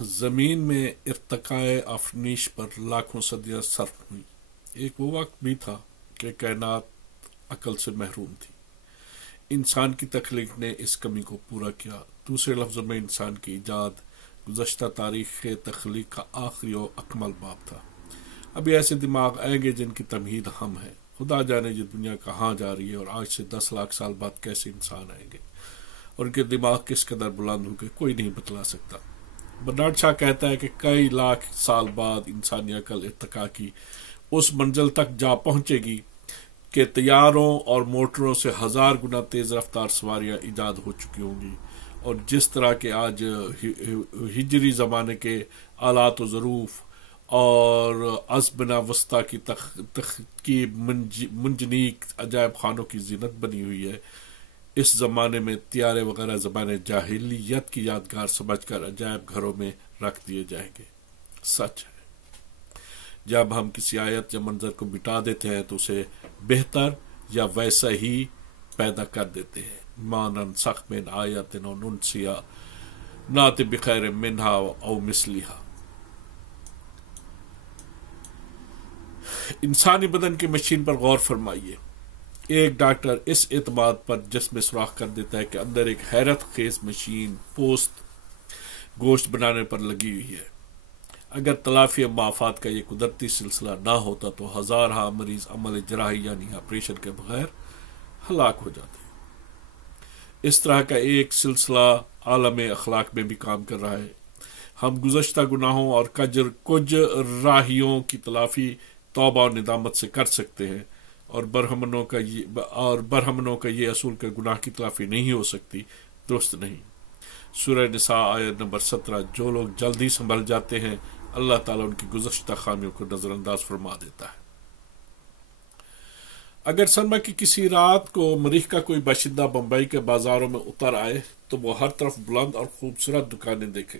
زمین میں ارتقائے آفرینش پر لاکھوں صدیاں صرف ہوئی۔ ایک وہ وقت بھی تھا کہ کائنات عقل سے محروم تھی۔ انسان کی تخلیق نے اس کمی کو پورا کیا۔ دوسرے لفظوں میں انسان کی ایجاد گزشتہ تاریخ تخلیق کا آخری اور اکمل باب تھا۔ ابھی ایسے دماغ آئیں گے جن کی تمہید ہم ہے۔ خدا جانے یہ دنیا کہاں جا رہی ہے اور آج سے 10 لاکھ سال بعد کیسے انسان آئیں گے اور ان کے دماغ کس قدر بلند ہو کے کوئی نہیں بتلا سکتا۔ برنارڈ شاہ کہتا ہے کہ کئی لاکھ سال بعد انسانی عقل ارتقاء کی اس منزل تک جا پہنچے گی کہ طیاروں اور موٹروں سے 1000 گنا تیز رفتار سواریاں ایجاد ہو چکی ہوں گی، اور جس طرح کے آج ہجری زمانے کے آلات و ظروف اور ازمنہ وسطیٰ کی منجنیق عجائب خانوں کی زینت بنی ہوئی ہے، اس زمانے میں طیارے وغیرہ زمانے جاہلیت کی یادگار سمجھ کر عجائب گھروں میں رکھ دیے جائیں گے۔ سچ ہے، جب ہم کسی آیت یا منظر کو مٹا دیتے ہیں تو اسے بہتر یا ویسا ہی پیدا کر دیتے ہیں۔ ما ننسخ من آیت او ننسیہا نأتی بخیر منہا او مثلہا۔ انسانی بدن کی مشین پر غور فرمائیے۔ ایک ڈاکٹر اس اعتماد پر جسم میں سوراخ کر دیتا ہے کہ اندر ایک حیرت خیز مشین پوست گوشت بنانے پر لگی ہوئی ہے۔ اگر تلافی مافات کا یہ قدرتی سلسلہ نہ ہوتا تو ہزارہ مریض عمل جراحی یعنی آپریشن کے بغیر ہلاک ہو جاتے۔ اس طرح کا ایک سلسلہ عالم اخلاق میں بھی کام کر رہا ہے۔ ہم گزشتہ گناہوں اور کج راہیوں کی تلافی توبہ اور ندامت سے کر سکتے ہیں، اور برہمنوں کا یہ اصول کہ گناہ کی تلافی نہیں ہو سکتی درست نہیں۔ سورہ نساء آیت نمبر 17۔ جو لوگ جلد ہی سنبھل جاتے ہیں اللہ تعالیٰ ان کی گزشتہ خامیوں کو نظر انداز فرما دیتا ہے۔ اگر سرما کی کسی رات کو مریخ کا کوئی باشندہ بمبئی کے بازاروں میں اتر آئے تو وہ ہر طرف بلند اور خوبصورت دکانیں دیکھے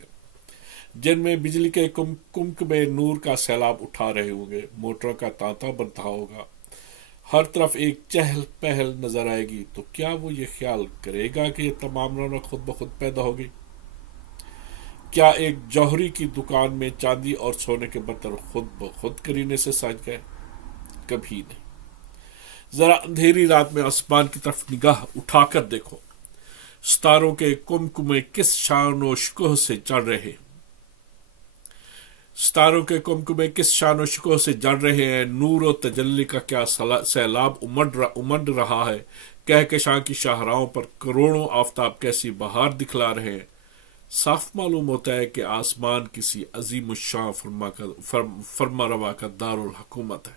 جن میں بجلی کے کمکمے نور کا سیلاب اٹھا رہے ہوں گے، موٹروں کا تانتا بنتا ہوگا، ہر طرف ایک چہل پہل نظر آئے گی، تو کیا وہ یہ خیال کرے گا کہ یہ تمام رونق خود بخود پیدا ہوگی؟ کیا ایک جوہری کی دکان میں چاندی اور سونے کے برتن خود بخود کرینے سے سج گئے؟ کبھی نہیں۔ ذرا اندھیری رات میں آسمان کی طرف نگاہ اٹھا کر دیکھو، ستاروں کے کمکمے کس شان و شکوہ سے چڑھ رہے ہیں۔ ستاروں کے کمکمے کس شان و شکوہ سے جڑ رہے ہیں، نور و تجلی کا کیا سیلاب امڈ رہا ہے، کہکشاں کی شاہراہوں پر کروڑوں آفتاب کیسی بہار دکھلا رہے ہیں۔ صاف معلوم ہوتا ہے کہ آسمان کسی عظیم الشان فرما روا کا دارالحکومت ہے۔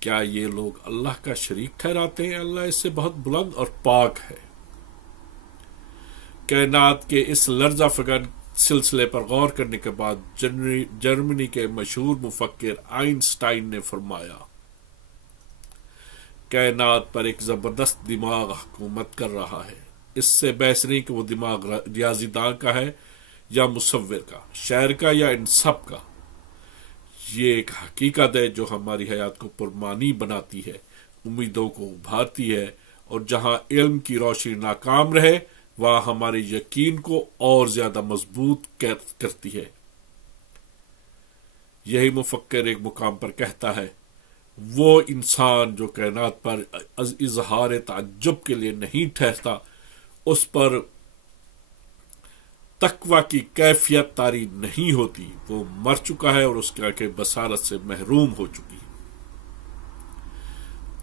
کیا یہ لوگ اللہ کا شریک ٹھہراتے ہیں؟ اللہ اس سے بہت بلند اور پاک ہے۔ کائنات کے اس لرزہ فگن سلسلے پر غور کرنے کے بعد جرمنی کے مشہور مفکر آئنسٹائن نے فرمایا، کائنات پر ایک زبردست دماغ حکومت کر رہا ہے۔ اس سے بحث نہیں کہ وہ دماغ ریاضی داں کا ہے یا مصور کا، شاعر کا یا ان سب کا۔ یہ ایک حقیقت ہے جو ہماری حیات کو پرمعنی بناتی ہے، امیدوں کو ابھارتی ہے، اور جہاں علم کی روشنی ناکام رہے وہاں ہمارے یقین کو اور زیادہ مضبوط کرتی ہے۔ یہی مفکر ایک مقام پر کہتا ہے، وہ انسان جو کائنات پر اظہار تعجب کے لیے نہیں ٹھہرتا، اس پر تقوی کی کیفیت طاری نہیں ہوتی، وہ مر چکا ہے اور اس کی آنکھیں بصارت سے محروم ہو چکی ہیں۔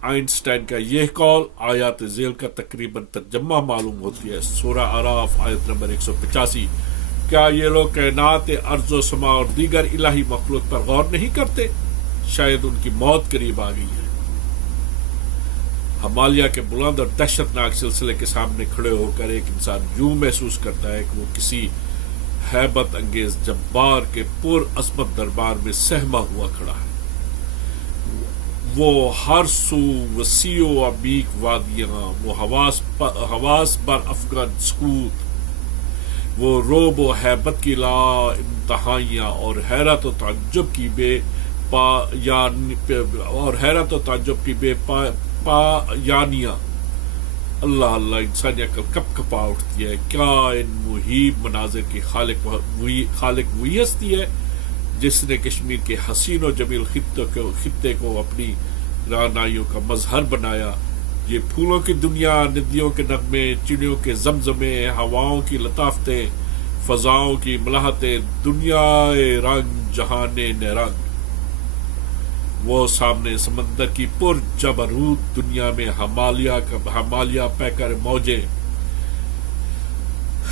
آئنسٹائن کا یہ قول آیات ذیل کا تقریباً ترجمہ معلوم ہوتی ہے۔ سورہ اعراف آیت نمبر 185۔ کیا یہ لوگ کائنات ارض و سما اور دیگر الہی مخلوق پر غور نہیں کرتے؟ شاید ان کی موت قریب آ گئی ہے۔ ہمالیہ کے بلند اور دہشت ناک سلسلے کے سامنے کھڑے ہو کر ایک انسان یوں محسوس کرتا ہے کہ وہ کسی ہیبت انگیز جبار کے پر عظمت دربار میں سہما ہوا کھڑا ہے۔ وہ ہر سو وسیع و عمیق وادیاں، وہ حواس بر افغان سکوت، وہ روب و حیبت کی لا انتہائیاں اور حیرت و تعجب کی بے پایانیاں، اللہ اللہ انسانی عقل کب کپا اٹھتی ہے. کیا ان محیب مناظر کی خالق وہی ہستی ہے جس نے کشمیر کے حسین و جمیل خطے کو اپنی رعنائیوں کا مظہر بنایا. یہ پھولوں کی دنیا، ندیوں کے نغمے، چڑیوں کے زمزمے، ہواؤں کی لطافتیں، فضاؤں کی ملاحتیں، دنیا رنگ جہان رنگ. وہ سامنے سمندر کی پر جبروت دنیا میں ہمالیہ پہ کر موجیں.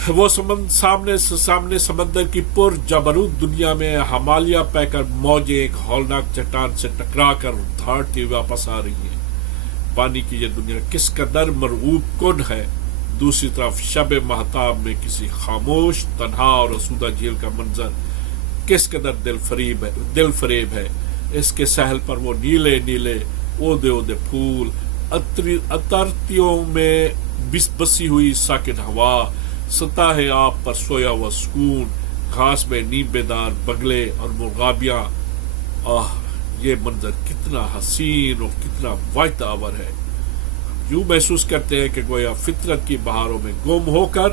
وہ سامنے سمندر کی پر جبروت دنیا میں ہمالیہ پہ کر موجیں ایک ہولناک چٹان سے ٹکرا کر دھاڑتی واپس آ رہی ہیں. پانی کی یہ دنیا کس قدر مرغوب کن ہے. دوسری طرف شب مہتاب میں کسی خاموش تنہا اور آسودہ جھیل کا منظر کس قدر دل فریب ہے. اس کے ساحل پر وہ نیلے نیلے اودے پھول، اترتیوں میں بسی ہوئی ساکن ہوا، سطح آب پر سویا ہوا سکون، گھاس میں نیم بیدار بگلے اور مرغابیاں. یہ منظر کتنا حسین اور کتنا واحد آور ہے. یوں محسوس کرتے ہیں کہ گویا فطرت کی بہاروں میں گم ہو کر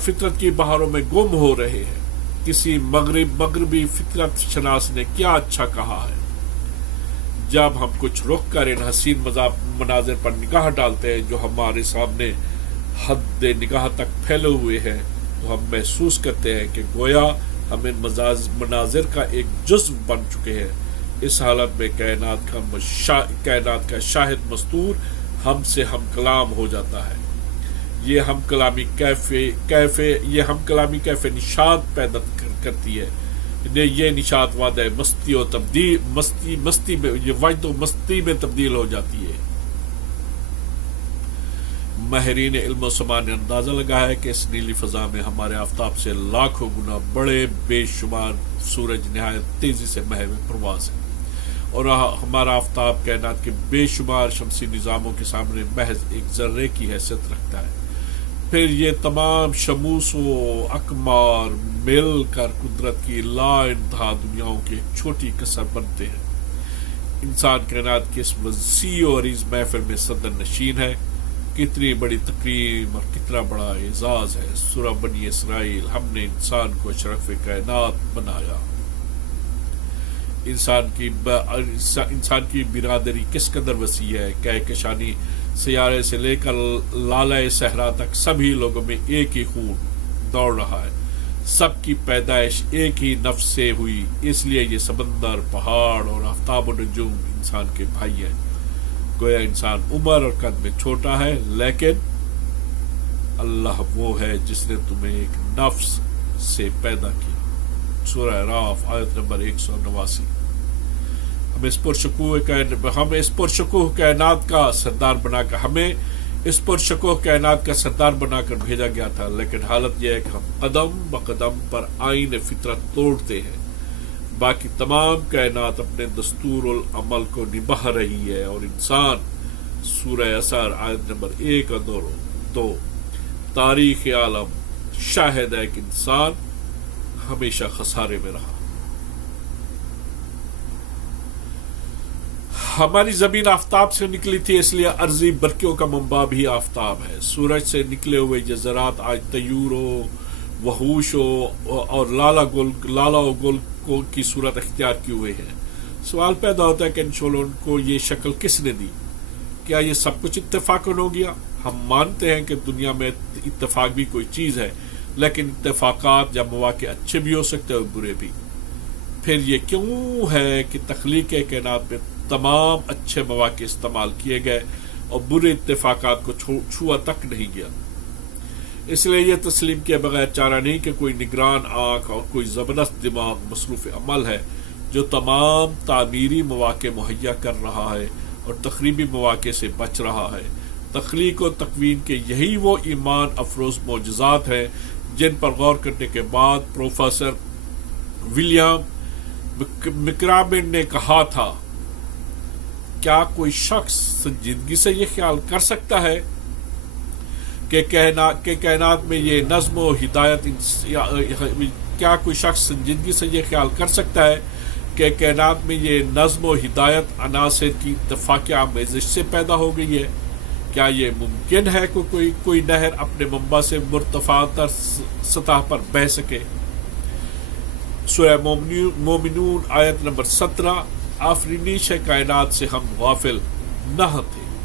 فطرت کی بہاروں میں گم ہو رہے ہیں. کسی مغربی فطرت شناس نے کیا اچھا کہا ہے. جب ہم کچھ رک کر ان حسین مناظر پر نگاہ ڈالتے ہیں جو ہمارے سامنے حد نگاہ تک پھیلے ہوئے ہیں، تو ہم محسوس کرتے ہیں کہ گویا ہم ان مناظر کا ایک جزو بن چکے ہیں. اس حالت میں کائنات کا شاہد مستور ہم سے ہم کلام ہو جاتا ہے. یہ ہم کلامی کیف نشاط پیدا کرتی ہے. یہ نشاط وعدہ مستی و مستی میں تبدیل ہو جاتی ہے. ماہرین علم و سماع نے اندازہ لگایا ہے کہ اس نیلی فضا میں ہمارے آفتاب سے لاکھوں گنا بڑے بے شمار سورج نہایت تیزی سے محو پرواز ہے، اور ہمارا آفتاب کائنات کے بے شمار شمسی نظاموں کے سامنے محض ایک ذرے کی حیثیت رکھتا ہے. پھر یہ تمام شموس و اقمار مل کر قدرت کی لا انتہا دنیاؤں کی ایک چھوٹی کسر بنتے ہیں. انسان کائنات کی اس وسیع و عریض محفل میں صدر نشین ہے. کتنی بڑی تقریم اور کتنا بڑا اعزاز ہے. سورہ بنی اسرائیل، ہم نے انسان کو اشرف کائنات بنایا. انسان کی برادری کس قدر وسیع ہے. کہکشانی سیارے سے لے کر لالۂ صحرا تک سبھی لوگوں میں ایک ہی خون دوڑ رہا ہے. سب کی پیدائش ایک ہی نفس سے ہوئی. اس لیے یہ سمندر، پہاڑ اور آفتاب و نجوم انسان کے بھائی ہیں. گویا انسان عمر اور قد میں چھوٹا ہے، لیکن اللہ وہ ہے جس نے تمہیں ایک نفس سے پیدا کیا. سورہ اعراف آیت نمبر 189. ہمیں اس پرشکوہ کائنات کا سردار بنا کر بھیجا گیا تھا، لیکن حالت یہ ہے کہ ہم قدم بقدم پر آئین فطرت توڑتے ہیں. باقی تمام کائنات اپنے دستور العمل کو نبھا رہی ہے، اور انسان سورہ اثر آیت نمبر 1 اور 2 تاریخ عالم شاہد ہے کہ انسان ہمیشہ خسارے میں رہا. ہماری زمین آفتاب سے نکلی تھی، اس لیے ارضی برقیوں کا منبع بھی آفتاب ہے. سورج سے نکلے ہوئے یہ ذرات آج طیوروں، وحوشوں اور لالا و گل کی صورت اختیار کیے ہوئے ہیں. سوال پیدا ہوتا ہے کہ ان شعلوں کو یہ شکل کس نے دی؟ کیا یہ سب کچھ اتفاقاً ہو گیا؟ ہم مانتے ہیں کہ دنیا میں اتفاق بھی کوئی چیز ہے، لیکن اتفاقات یا مواقع اچھے بھی ہو سکتے ہیں اور برے بھی. پھر یہ کیوں ہے کہ تخلیق کائنات میں تمام اچھے مواقع استعمال کیے گئے اور برے اتفاقات کو چھوا تک نہیں گیا؟ اس لیے یہ تسلیم کیے بغیر چارہ نہیں کہ کوئی نگران آنکھ اور کوئی زبردست دماغ مصروف عمل ہے جو تمام تعمیری مواقع مہیا کر رہا ہے اور تخریبی مواقع سے بچ رہا ہے. تخلیق و تکوین کے یہی وہ ایمان افروز معجزات ہیں جن پر غور کرنے کے بعد پروفیسر ولیم مکرابن نے کہا تھا، کیا کوئی شخص سنجیدگی سے یہ خیال کر سکتا ہے کہ کائنات میں یہ نظم و ہدایت کیا کوئی شخص سنجیدگی سے یہ خیال کر سکتا ہے کہ کائنات میں یہ نظم و ہدایت عناصر کی اتفاقی آمیزش سے پیدا ہو گئی ہے؟ کیا یہ ممکن ہے کہ کوئی نہر اپنے منبع سے مرتفع تر سطح پر بہہ سکے؟ سورہ مومنون آیت نمبر 17۔ آفرینش کائنات سے ہم غافل نہ تھے۔